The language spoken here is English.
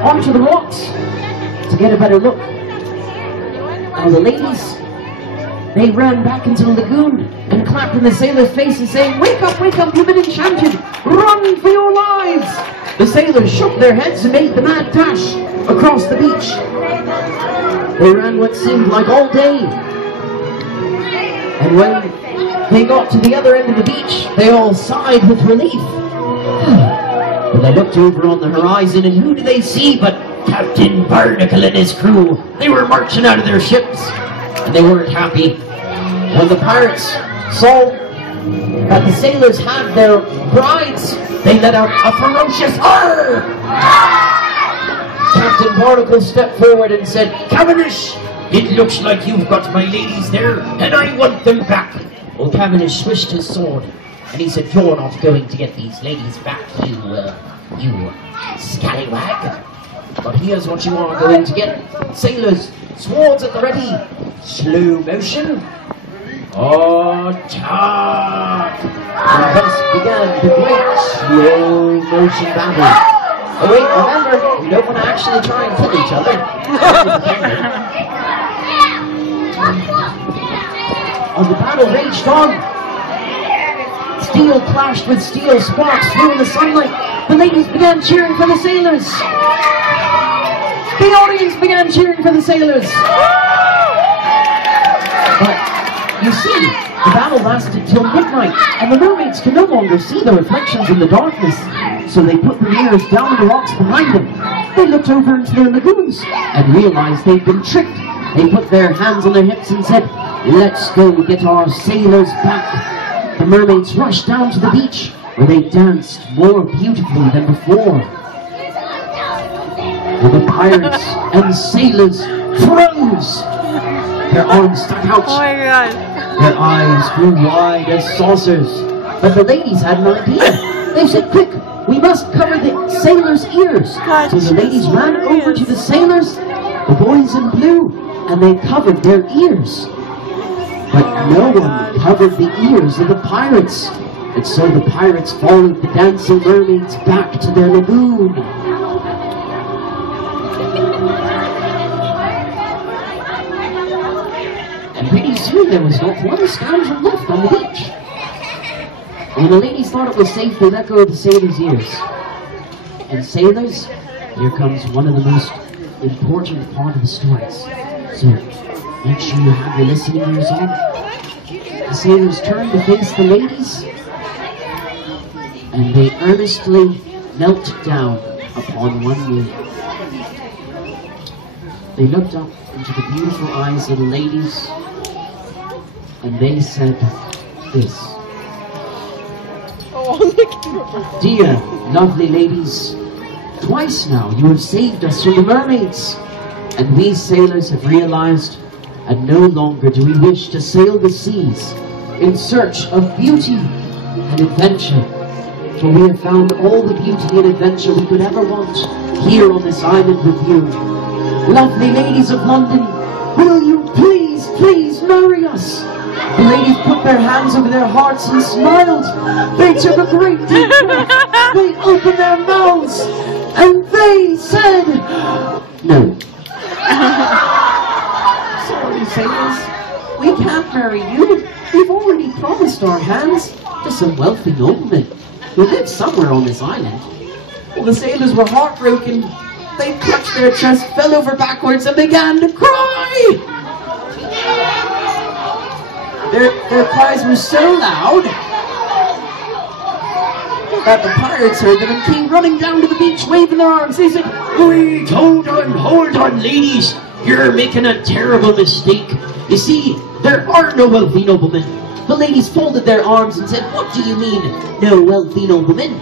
onto the rocks to get a better look. Now the ladies, they ran back into the lagoon and clapped in the sailor's face and saying, wake up, you've been enchanted, run for your lives. The sailors shook their heads and made the mad dash across the beach. They ran what seemed like all day. And when they got to the other end of the beach, they all sighed with relief. But they looked over on the horizon, and who did they see but Captain Barnacle and his crew? They were marching out of their ships, and they weren't happy. When the pirates saw that the sailors had their brides, they let out a ferocious "Arr!" Captain Barnacle stepped forward and said, Cavendish, it looks like you've got my ladies there, and I want them back. Well, Cavendish swished his sword, and he said, you're not going to get these ladies back, you scallywag. But here's what you are going to get. Sailors, swords at the ready. Slow motion. Attack! And thus began the great slow motion battle. Oh wait, remember, we don't want to actually try and kill each other. As the battle raged on, steel clashed with steel, sparks flew in the sunlight. The ladies began cheering for the sailors. The audience began cheering for the sailors. But, you see, the battle lasted till midnight, and the mermaids could no longer see the reflections in the darkness. So they put their ears down the rocks behind them. They looked over into their lagoons and realized they'd been tricked. They put their hands on their hips and said, let's go get our sailors back. The mermaids rushed down to the beach, where they danced more beautifully than before. And the pirates and sailors froze. Their arms stuck out. Oh my God. Their eyes grew wide as saucers. But the ladies had an idea. They said, quick, we must cover the sailors' ears. So the ladies ran over to the sailors, the boys in blue, and they covered their ears. But no one covered the ears of the pirates. And so the pirates followed the dancing mermaids back to their lagoon. And pretty soon there was not one scoundrel left on the beach. When the ladies thought it was safe, they let go of the sailors' ears. And sailors, here comes one of the most important part of the stories. So, make sure you have your listening ears on. The sailors turned to face the ladies, and they earnestly knelt down upon one knee. They looked up into the beautiful eyes of the ladies, and they said this. Dear, lovely ladies, twice now you have saved us from the mermaids, and we sailors have realized, and no longer do we wish to sail the seas in search of beauty and adventure, for we have found all the beauty and adventure we could ever want here on this island with you. Lovely ladies of London, will you please, please marry us? The ladies put their hands over their hearts and smiled. They took a great deep breath. They opened their mouths and they said, no. Sorry, sailors. We can't marry you. We've already promised our hands to some wealthy noblemen who live somewhere on this island. Well, the sailors were heartbroken. They clutched their chest, fell over backwards, and began to cry. Their cries were so loud that the pirates heard them and came running down to the beach, waving their arms. They said, wait, hold on, ladies. You're making a terrible mistake. You see, there are no wealthy noblemen. The ladies folded their arms and said, what do you mean, no wealthy noblemen?